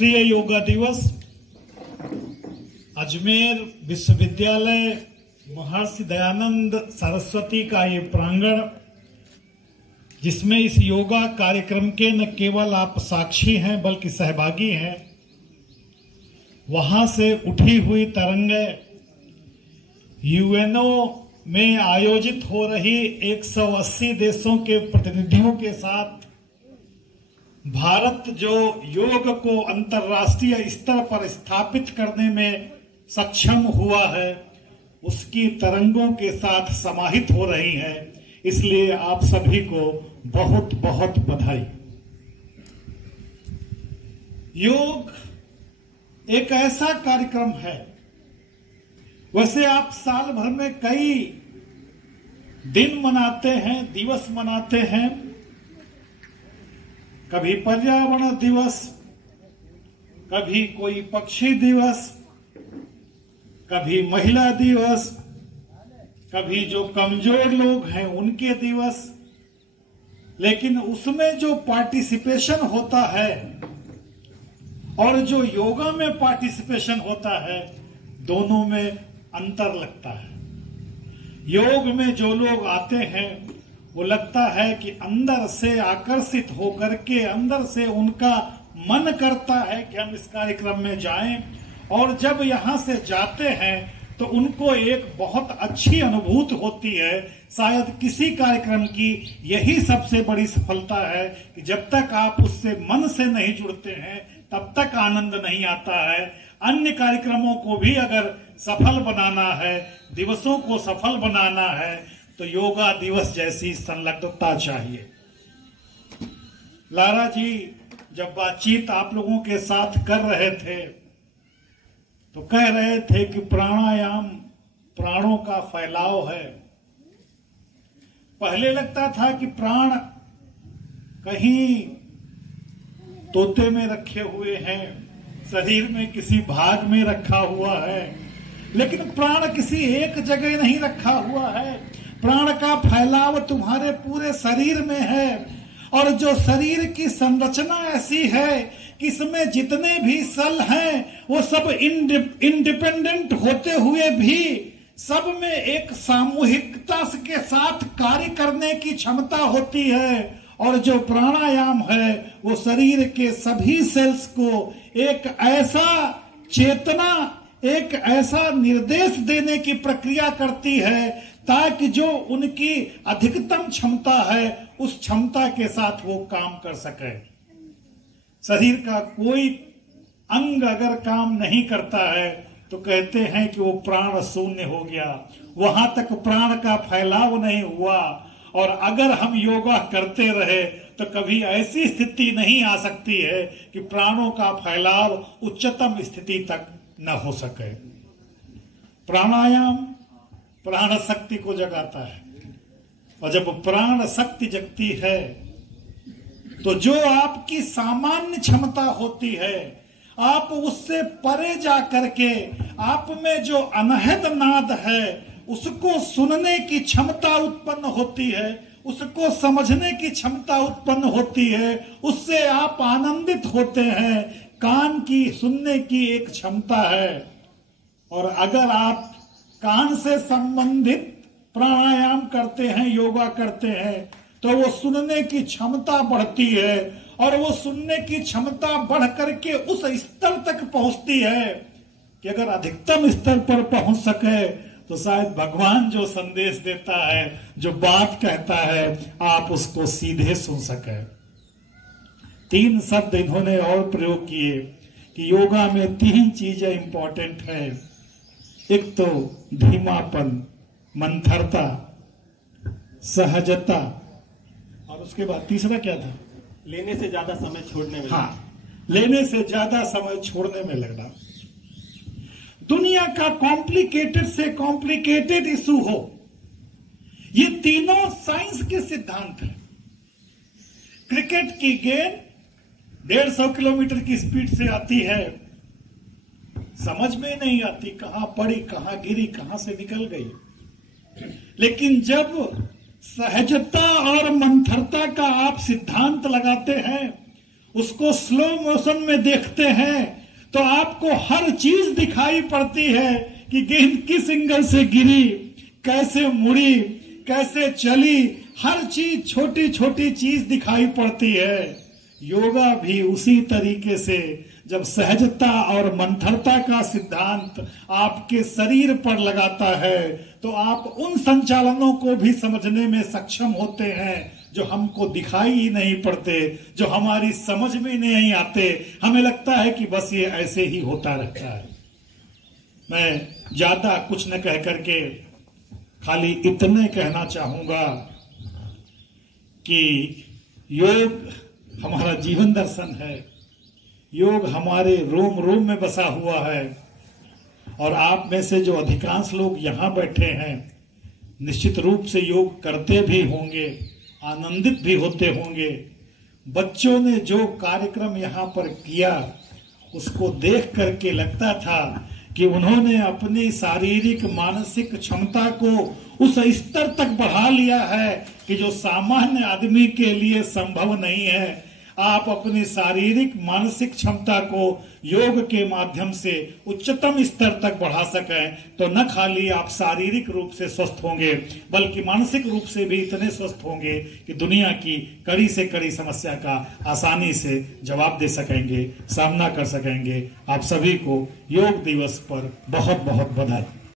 राष्ट्रीय योगा दिवस अजमेर विश्वविद्यालय महर्षि दयानंद सरस्वती का ये प्रांगण, जिसमें इस योगा कार्यक्रम के न केवल आप साक्षी हैं बल्कि सहभागी हैं, वहां से उठी हुई तरंगें यूएनओ में आयोजित हो रही 180 देशों के प्रतिनिधियों के साथ भारत जो योग को अंतर्राष्ट्रीय स्तर पर स्थापित करने में सक्षम हुआ है, उसकी तरंगों के साथ समाहित हो रही है। इसलिए आप सभी को बहुत बहुत बधाई। योग एक ऐसा कार्यक्रम है, वैसे आप साल भर में कई दिन मनाते हैं, दिवस मनाते हैं। कभी पर्यावरण दिवस, कभी कोई पक्षी दिवस, कभी महिला दिवस, कभी जो कमजोर लोग हैं उनके दिवस। लेकिन उसमें जो पार्टिसिपेशन होता है और जो योगा में पार्टिसिपेशन होता है, दोनों में अंतर लगता है। योग में जो लोग आते हैं वो लगता है कि अंदर से आकर्षित होकर के, अंदर से उनका मन करता है कि हम इस कार्यक्रम में जाएं, और जब यहां से जाते हैं तो उनको एक बहुत अच्छी अनुभूति होती है। शायद किसी कार्यक्रम की यही सबसे बड़ी सफलता है कि जब तक आप उससे मन से नहीं जुड़ते हैं तब तक आनंद नहीं आता है। अन्य कार्यक्रमों को भी अगर सफल बनाना है, दिवसों को सफल बनाना है, तो योगा दिवस जैसी संलग्नता चाहिए। लारा जी जब बातचीत आप लोगों के साथ कर रहे थे तो कह रहे थे कि प्राणायाम प्राणों का फैलाव है। पहले लगता था कि प्राण कहीं तोते में रखे हुए हैं, शरीर में किसी भाग में रखा हुआ है, लेकिन प्राण किसी एक जगह नहीं रखा हुआ है। प्राण का फैलाव तुम्हारे पूरे शरीर में है, और जो शरीर की संरचना ऐसी है कि इसमें जितने भी सेल हैं वो सब इंडिपेंडेंट होते हुए भी सब में एक सामूहिकता के साथ कार्य करने की क्षमता होती है। और जो प्राणायाम है वो शरीर के सभी सेल्स को एक ऐसा चेतना, एक ऐसा निर्देश देने की प्रक्रिया करती है ताकि जो उनकी अधिकतम क्षमता है उस क्षमता के साथ वो काम कर सके। शरीर का कोई अंग अगर काम नहीं करता है तो कहते हैं कि वो प्राण शून्य हो गया, वहां तक प्राण का फैलाव नहीं हुआ। और अगर हम योगा करते रहे तो कभी ऐसी स्थिति नहीं आ सकती है कि प्राणों का फैलाव उच्चतम स्थिति तक न हो सके। प्राणायाम प्राण शक्ति को जगाता है, और जब प्राण शक्ति जगती है तो जो आपकी सामान्य क्षमता होती है, आप उससे परे जा करके आप में जो अनहद नाद है उसको सुनने की क्षमता उत्पन्न होती है, उसको समझने की क्षमता उत्पन्न होती है, उससे आप आनंदित होते हैं। कान की सुनने की एक क्षमता है, और अगर आप कान से संबंधित प्राणायाम करते हैं, योगा करते हैं, तो वो सुनने की क्षमता बढ़ती है, और वो सुनने की क्षमता बढ़ करके उस स्तर तक पहुंचती है कि अगर अधिकतम स्तर पर पहुंच सके तो शायद भगवान जो संदेश देता है, जो बात कहता है, आप उसको सीधे सुन सके। 3 शब्द इन्होंने और प्रयोग किए कि योगा में 3 चीजें इंपॉर्टेंट है। एक तो धीमापन, मंथरता, सहजता, और उसके बाद तीसरा क्या था? लेने से ज्यादा समय छोड़ने में। हाँ, लेने से ज्यादा समय छोड़ने में लगना। दुनिया का कॉम्प्लिकेटेड से कॉम्प्लिकेटेड इशू हो, ये तीनों साइंस के सिद्धांत हैं। क्रिकेट की गेंद 150 किलोमीटर की स्पीड से आती है, समझ में नहीं आती कहां पड़ी, कहां गिरी, कहां से निकल गई। लेकिन जब सहजता और मंथरता का आप सिद्धांत लगाते हैं उसको स्लो मोशन में देखते हैं तो आपको हर चीज दिखाई पड़ती है कि गेंद किस एंगल से गिरी, कैसे मुड़ी, कैसे चली, हर चीज छोटी छोटी चीज दिखाई पड़ती है। योगा भी उसी तरीके से जब सहजता और मंथरता का सिद्धांत आपके शरीर पर लगाता है तो आप उन संचालनों को भी समझने में सक्षम होते हैं जो हमको दिखाई ही नहीं पड़ते, जो हमारी समझ में नहीं आते। हमें लगता है कि बस ये ऐसे ही होता रहता है। मैं ज्यादा कुछ न कह करके खाली इतने कहना चाहूंगा कि योग हमारा जीवन दर्शन है, योग हमारे रोम रोम में बसा हुआ है। और आप में से जो अधिकांश लोग यहाँ बैठे हैं निश्चित रूप से योग करते भी होंगे, आनंदित भी होते होंगे। बच्चों ने जो कार्यक्रम यहाँ पर किया उसको देख करके लगता था कि उन्होंने अपनी शारीरिक मानसिक क्षमता को उस स्तर तक बढ़ा लिया है कि जो सामान्य आदमी के लिए संभव नहीं है। आप अपनी शारीरिक मानसिक क्षमता को योग के माध्यम से उच्चतम स्तर तक बढ़ा सकें तो न खाली आप शारीरिक रूप से स्वस्थ होंगे बल्कि मानसिक रूप से भी इतने स्वस्थ होंगे कि दुनिया की कड़ी से कड़ी समस्या का आसानी से जवाब दे सकेंगे, सामना कर सकेंगे। आप सभी को योग दिवस पर बहुत बहुत बधाई।